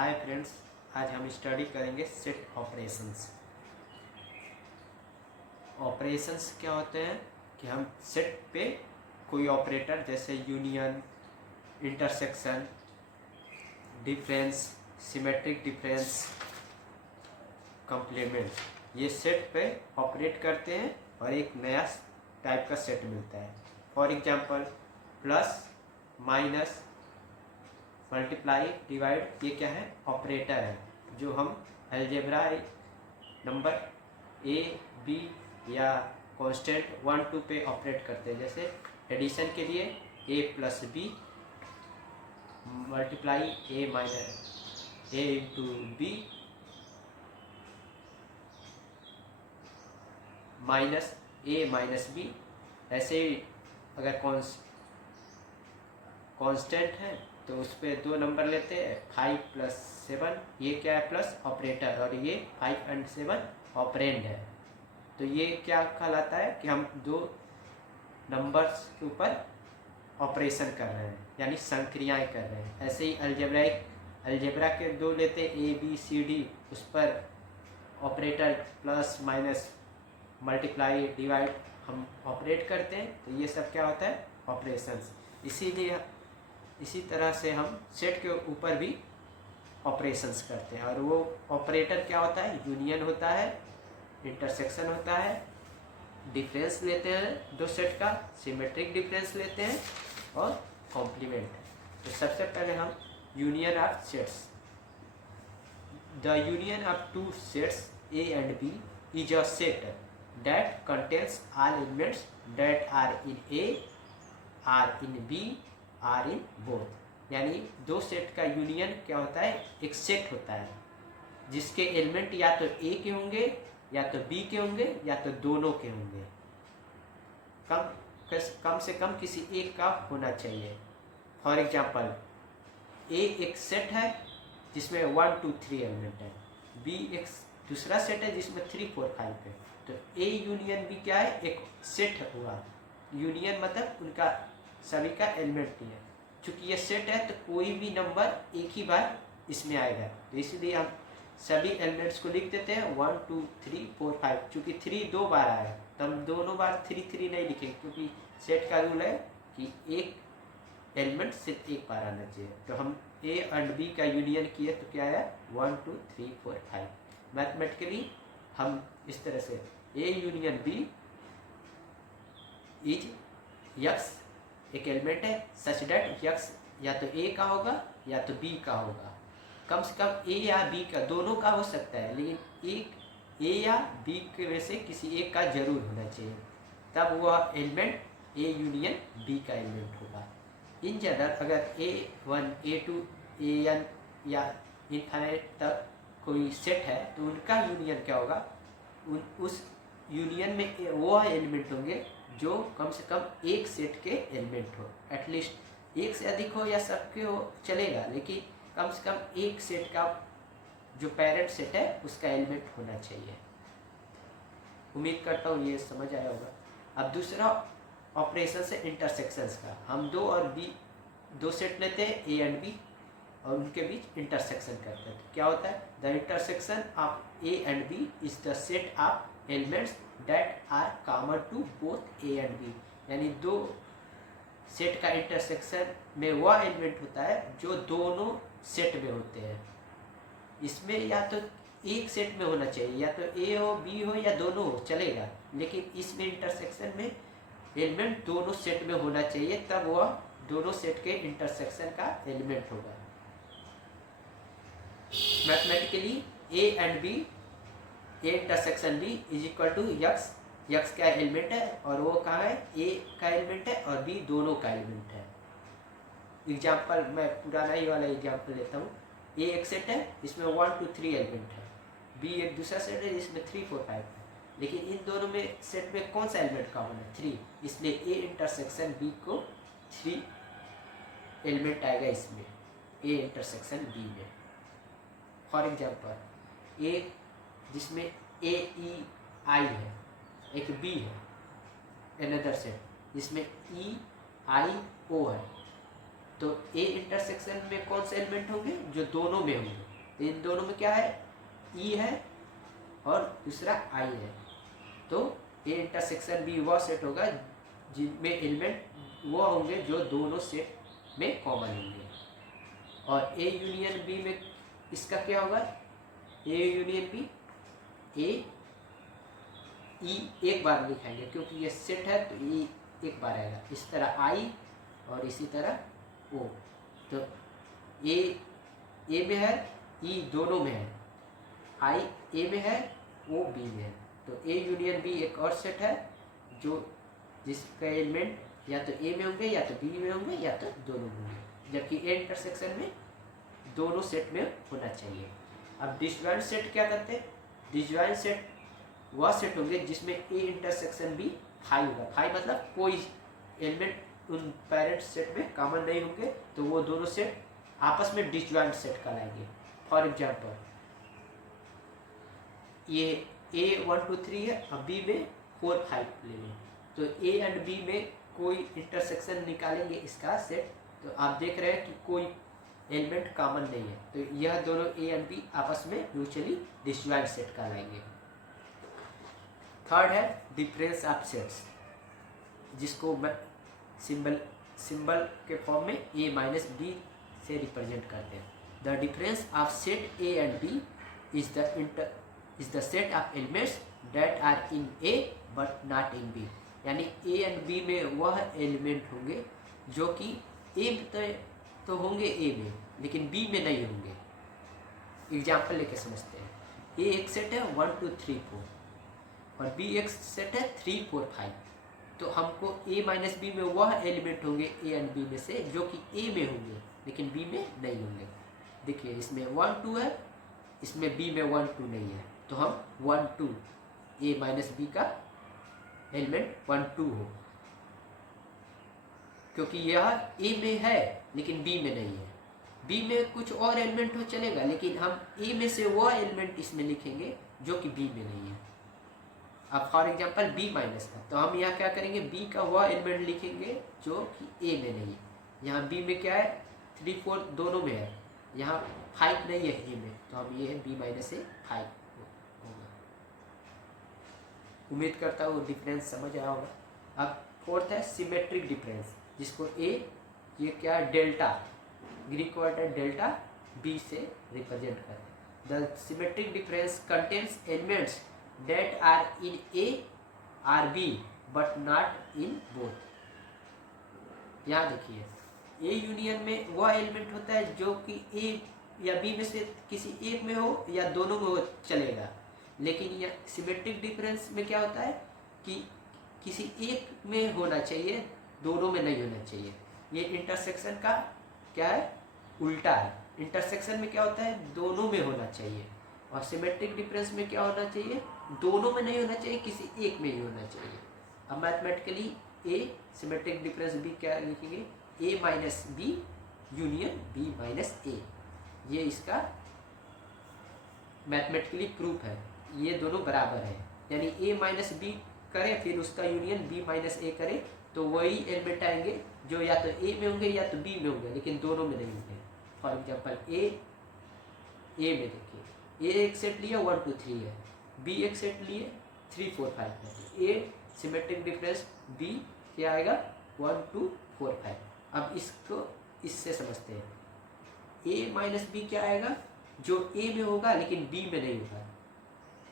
Hi friends, आज हम study करेंगे सेट ऑपरेशंस। ऑपरेशंस क्या होते हैं कि हम सेट पे कोई ऑपरेटर जैसे union, intersection, difference, symmetric difference, complement, ये सेट पे ऑपरेट करते हैं और एक नया टाइप का सेट मिलता है। For example plus, minus, multiply, divide, ये क्या है? ऑपरेटर है जो हम अलजेब्रा नंबर ए, बी या कांस्टेंट 1, 2 पे ऑपरेट करते हैं। जैसे एडिशन के लिए ए प्लस बी मल्टीप्लाई ए माइनस ए इंटू बी माइनस ए माइनस बी। ऐसे ही अगर कांस्टेंट है तो उस पर 2 नंबर लेते हैं, 5 + 7, ये क्या है? प्लस ऑपरेटर, और ये 5 और 7 ऑपरेंड है। तो ये क्या कहलाता है कि हम 2 नंबर्स के ऊपर ऑपरेशन कर रहे हैं, यानी संक्रियाएं कर रहे हैं। ऐसे ही अलजेब्रा के 2 लेते हैं, ए बी सी डी, उस पर operator plus minus multiply divide हम ऑपरेट करते हैं। तो ये सब क्या होता है? ऑपरेशंस। इसी तरह से हम सेट के ऊपर भी ऑपरेशंस करते हैं, और वो ऑपरेटर क्या होता है? यूनियन होता है, इंटरसेक्शन होता है, डिफरेंस लेते हैं 2 सेट का, सिमेट्रिक डिफरेंस लेते हैं, और कॉम्प्लीमेंट। तो सबसे पहले हम union of sets. The union of 2 sets A and B is a set that contains all elements that are in A, are in B, are in both. यानी 2 set का union क्या होता है? एक सेट होता है जिसके एलिमेंट या तो ए के होंगे, या तो बी के होंगे, या तो दोनों के होंगे। कम से कम किसी एक का होना चाहिए। फॉर एग्जांपल ए एक सेट है जिसमें 1, 2, 3 एलिमेंट है, बी एक दूसरा सेट है जिसमें 3, 4, 5 है। तो ए यूनियन बी क्या है? एक सेट हुआ। यूनियन मतलब उनका सभी का एलिमेंट नहीं है। चूंकि ये सेट है तो कोई भी नंबर एक ही बार इसमें आएगा, तो इसलिए हम सभी एलिमेंट्स को लिख देते हैं 1, 2, 3, 4, 5। चूंकि 3 2 बार आया तो हम दोनों बार 3, 3 नहीं लिखेंगे, क्योंकि सेट का रूल है कि एक एलिमेंट सिर्फ एक बार आना चाहिए। तो हम ए एंड बी का यूनियन किए तो क्या आया? 1, 2, 3, 4, 5। मैथमेटिकली हम इस तरह से A union B is x एक एलिमेंट है सच डेट यक्स या तो ए का होगा या तो बी का होगा। कम से कम ए या बी का, दोनों का हो सकता है, लेकिन एक ए या बी के में से किसी एक का जरूर होना चाहिए, तब वह एलिमेंट ए यूनियन बी का एलिमेंट होगा। इन जनरल अगर A1, A2, AN या इनफाइनाइट तक कोई सेट है तो उनका यूनियन क्या होगा? उस यूनियन में वो एलिमेंट होंगे जो कम से कम एक सेट के एलिमेंट हो। एटलीस्ट एक से अधिक हो या सबके हो चलेगा, लेकिन कम से कम एक सेट का जो पेरेंट सेट है उसका एलिमेंट होना चाहिए। उम्मीद करता हूँ ये समझ आया होगा। अब दूसरा ऑपरेशन से इंटरसेक्शंस का। हम 2 और बी 2 सेट लेते हैं ए एंड बी, और उनके बीच इंटरसेक्शन करते हैं। तो क्या होता है? The intersection of A and B is the set of elements that are common to both A and B. यानी 2 सेट का इंटरसेक्शन में वह एलिमेंट होता है जो दोनों सेट में होते हैं। इसमें या तो एक सेट में होना चाहिए, या तो ए हो, बी हो, या दोनों हो चलेगा, लेकिन इसमें इंटरसेक्शन में एलिमेंट दोनों सेट में होना चाहिए, तब वह दोनों सेट के इंटरसेक्शन का एलिमेंट होगा। Mathematically A and B, A intersection B is equal to x. X का एलिमेंट है और वो कहाँ है? ए का एलिमेंट है और बी दोनों का एलिमेंट है। एग्जाम्पल मैं पुराना ही वाला एग्जाम्पल लेता हूँ। ए एक सेट है जिसमें 1, 2, 3 एलिमेंट है, बी एक दूसरा सेट है जिसमें 3, 4, 5 है, लेकिन इन दोनों में सेट में कौन सा एलिमेंट कॉमन है? 3, इसलिए ए इंटरसेक्शन बी को 3 एलिमेंट आएगा इसमें, ए इंटरसेक्शन बी में। फॉर एग्जाम्पल ए जिसमें ए ई आई है, एक बी है, अनदर सेट जिसमें ई आई ओ है, तो ए इंटरसेक्शन में कौन से एलिमेंट होंगे? जो दोनों में होंगे। तो इन दोनों में क्या है, ई है और दूसरा आई है। तो ए इंटरसेक्शन बी वह सेट होगा जिनमें एलिमेंट वो होंगे जो दोनों सेट में कॉमन होंगे। और ए यूनियन बी में इसका क्या होगा, ए यूनियन बी, ए ई एक बार लिखेंगे क्योंकि ये सेट है तो ई एक बार आएगा। इस तरह आई और इसी तरह ओ। तो ए में है, ई दोनों में है, आई ए में है, ओ बी में है। तो ए यूनियन बी एक और सेट है जो जिसका एलिमेंट या तो ए में होंगे या तो बी में होंगे या तो दोनों में होंगे, जबकि ए इंटरसेक्शन में दोनों सेट में होना चाहिए। अब डिसजॉइंट सेट क्या करते हैं, डिसजॉइंट सेट वह सेट होंगे जिसमें ए इंटरसेक्शन बी फाई होगा। फाई मतलब कोई एलिमेंट उन पेरेंट सेट में कॉमन नहीं होंगे, तो वो दोनों सेट आपस में डिसजॉइंट सेट कहलाएंगे। फॉर एग्जांपल ये ए 1 2 3 है और बी में 4 5 ले लें, तो ए एंड बी में कोई इंटरसेक्शन निकालेंगे इसका सेट, तो आप देख रहे हैं कि कोई एलिमेंट कॉमन नहीं है, तो यह दोनों ए एंड बी आपस में म्यूचुअली डिसजॉइंट सेट कहलाएंगे। थर्ड है डिफरेंस ऑफ सेट्स, जिसको मैं सिंबल के फॉर्म में ए माइनस बी से रिप्रेजेंट करते हैं। The difference of set A and B is the set of elements that are in A but not in B. यानी ए एंड बी में वह एलिमेंट होंगे जो कि ए तो होंगे ए में लेकिन बी में नहीं होंगे। एग्जाम्पल लेके समझते हैं। ए एक सेट है 1 2 3 4 और बी एक सेट है 3 4 5। तो हमको ए माइनस बी में वह एलिमेंट होंगे ए एंड बी में से जो कि ए में होंगे लेकिन बी में नहीं होंगे। देखिए इसमें 1 2 है, इसमें बी में 1 2 नहीं है, तो हम 1 2 ए माइनस बी का एलिमेंट 1 2 हो, क्योंकि यह ए में है लेकिन बी में नहीं है। बी में कुछ और एलिमेंट हो चलेगा, लेकिन हम ए में से वह एलिमेंट इसमें लिखेंगे जो कि बी में नहीं है। अब फॉर एग्जांपल बी माइनस है, तो हम यहाँ क्या करेंगे, बी का वह एलिमेंट लिखेंगे जो कि ए में नहीं है। यहाँ बी में क्या है 3 4 दोनों में है, यहाँ 5 नहीं है ए में, तो हम ये बी माइनस से 5 होगा। उम्मीद करता हूँ डिफरेंस समझ आया होगा। अब फोर्थ है सिमेट्रिक डिफरेंस, जिसको ए ये क्या है डेल्टा, ग्रीक वर्ड है डेल्टा, बी से रिप्रेजेंट करते हैं। The symmetric difference contains elements that are in A or B but not in both। यहाँ देखिए ए यूनियन में वह एलिमेंट होता है जो कि ए या बी में से किसी एक में हो या दोनों में हो चलेगा, लेकिन यह सिमेट्रिक डिफरेंस में क्या होता है कि किसी एक में होना चाहिए, दोनों में नहीं होना चाहिए। ये इंटरसेक्शन का क्या है उल्टा है। इंटरसेक्शन में क्या होता है दोनों में होना चाहिए, और सिमेट्रिक डिफरेंस में क्या होना चाहिए दोनों में नहीं होना चाहिए, किसी एक में ही होना चाहिए। अब mathematically A symmetric difference B क्या लिखेंगे, A minus B union B minus A. ये इसका मैथमेटिकली प्रूफ है, ये दोनों बराबर है। यानी ए माइनस बी करें फिर उसका यूनियन बी माइनस ए करें, तो वही एलिमेंट आएंगे जो या तो ए में होंगे या तो बी में होंगे, लेकिन दोनों में नहीं होंगे। फॉर एग्जाम्पल ए में देखिए ए एक सेट लिया 1 2 3 है, बी एक सेट लिए 3 4 5 है। ए सिमेट्रिक डिफरेंस बी क्या आएगा 1 2 4 5। अब इसको इससे समझते हैं, ए माइनस बी क्या आएगा जो ए में होगा लेकिन बी में नहीं होगा।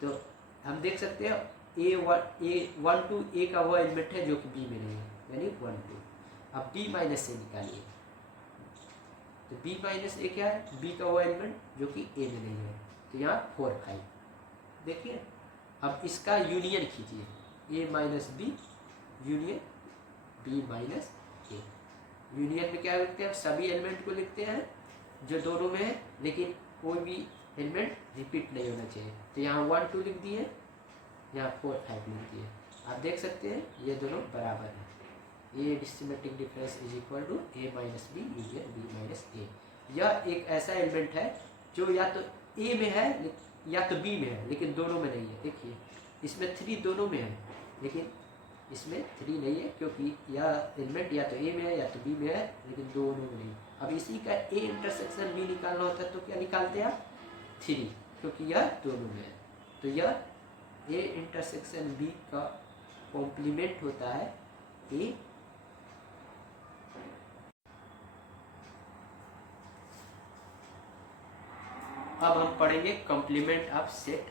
तो हम देख सकते हैं ए 1 2 ए का वह एलिमेंट है जो कि बी में नहीं है, यानी 1 2। अब बी माइनस से निकालिए, तो बी माइनस ए क्या है बी का वह एलिमेंट जो कि ए में नहीं है, तो यहाँ 4 5। देखिए अब इसका यूनियन कीजिए A minus B union B minus A. Union में क्या लिखते हैं सभी एलिमेंट को लिखते हैं जो दोनों में है, लेकिन कोई भी एलिमेंट रिपीट नहीं होना चाहिए। तो यहाँ 1 2 लिख दिए, यहाँ 4 5 लिख दिए। आप देख सकते हैं ये दोनों बराबर है। A symmetric difference is equal to A minus B union B minus A. यह एक ऐसा एलिमेंट है जो या तो ए में है या तो बी में है, लेकिन दोनों में नहीं है। देखिए इसमें 3 दोनों में है, लेकिन इसमें 3 नहीं है क्योंकि यह एलिमेंट या तो ए में है या तो बी में है, लेकिन दोनों में नहीं। अब इसी का ए इंटरसेक्शन बी निकालना होता है तो क्या निकालते हैं आप, 3, क्योंकि यह दोनों में है। तो यह ए इंटरसेक्शन बी का कॉम्प्लीमेंट होता है ए। अब हम पढ़ेंगे कॉम्प्लीमेंट ऑफ सेट,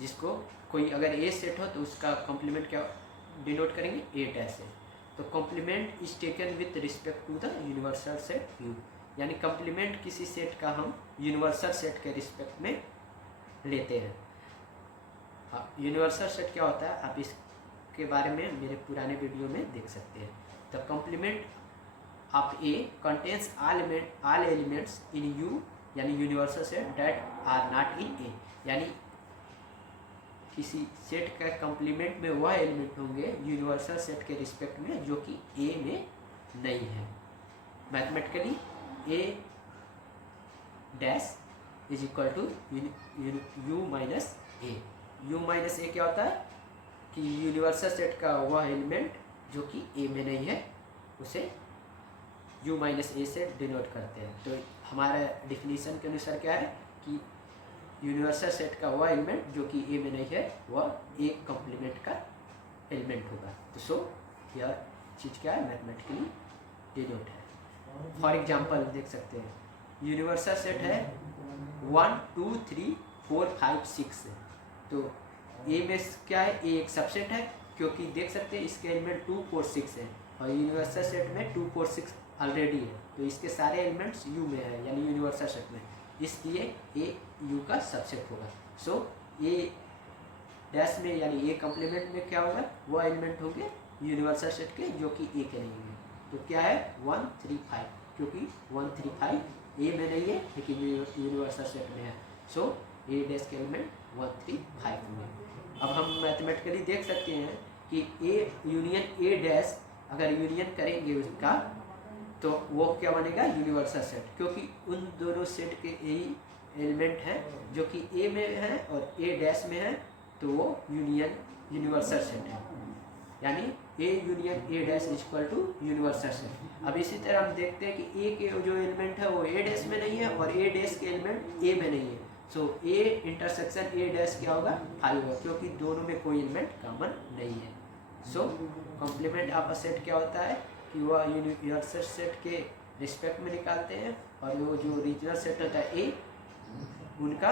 जिसको कोई अगर ए सेट हो तो उसका कॉम्प्लीमेंट क्या डिनोट करेंगे, ए डैश से। तो complement is taken with respect to the universal set U, यानी कॉम्प्लीमेंट किसी सेट का हम यूनिवर्सल सेट के रिस्पेक्ट में लेते हैं। हाँ, यूनिवर्सल सेट क्या होता है आप इसके बारे में मेरे पुराने वीडियो में देख सकते हैं। The complement of A contains all elements in U, यानी universal set that are not in A, यानी किसी सेट का कॉम्प्लीमेंट में वह एलिमेंट होंगे यूनिवर्सल सेट के रिस्पेक्ट में जो कि ए में नहीं है। Mathematically A dash is equal to U minus A. U minus A क्या होता है कि यूनिवर्सल सेट का वह एलिमेंट जो कि ए में नहीं है उसे यू माइनस ए से डिनोट करते हैं। तो हमारा डिफिनीशन के अनुसार क्या है कि यूनिवर्सल सेट का वह एलिमेंट जो कि ए में नहीं है वह एक कॉम्प्लीमेंट का एलिमेंट होगा। तो सो यह चीज़ क्या है, मैथमेटिकली डिनोट है। फॉर एग्जांपल देख सकते हैं, यूनिवर्सल सेट है 1 2 3 4 5 6, तो ए में क्या है, ए एक सबसेट है, क्योंकि देख सकते हैं इसके एलिमेंट 2 4 6 है और यूनिवर्सल सेट में 2 4 6 ऑलरेडी है, तो इसके सारे एलिमेंट्स यू में है यानी यूनिवर्सल सेट में, इसलिए ए यू का सबसेट होगा। सो ए डैश में यानी ए कॉम्प्लीमेंट में क्या होगा, वो एलिमेंट होंगे यूनिवर्सल सेट के जो कि ए के नहीं होंगे। तो क्या है 1 3 5, क्योंकि 1 3 5 ए में नहीं है लेकिन यूनिवर्सल सेट में है, सो ए डैश के एलिमेंट 1 3 5 होंगे। अब हम मैथमेटिकली देख सकते हैं कि ए यूनियन ए डैश अगर यूनियन करेंगे उसका तो वो क्या बनेगा, यूनिवर्सल सेट, क्योंकि उन दोनों सेट के यही एलिमेंट हैं जो कि ए में है और ए डैश में है, तो वो यूनिवर्सल सेट है, यानी A union A dash is equal to universal set. अब इसी तरह हम देखते हैं कि ए के जो एलिमेंट है वो ए डैश में नहीं है और ए डैश के एलिमेंट ए में नहीं है, सो ए इंटरसेक्शन ए डैश क्या होगा, 5 होगा, क्योंकि दोनों में कोई एलिमेंट कॉमन नहीं है। सो कॉम्प्लीमेंट ऑफ अ सेट क्या होता है कि वह यूनिवर्सल सेट के रिस्पेक्ट में निकालते हैं और वो जो रीजनल सेट होता है ए, उनका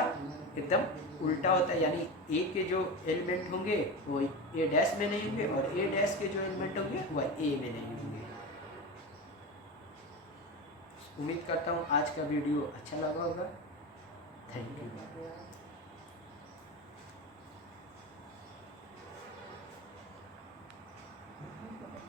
एकदम उल्टा होता है, यानी ए के जो एलिमेंट होंगे वो ए डैश में नहीं होंगे और ए डैश के जो एलिमेंट होंगे वह ए में नहीं होंगे। उम्मीद करता हूँ आज का वीडियो अच्छा लगा होगा। Thank you.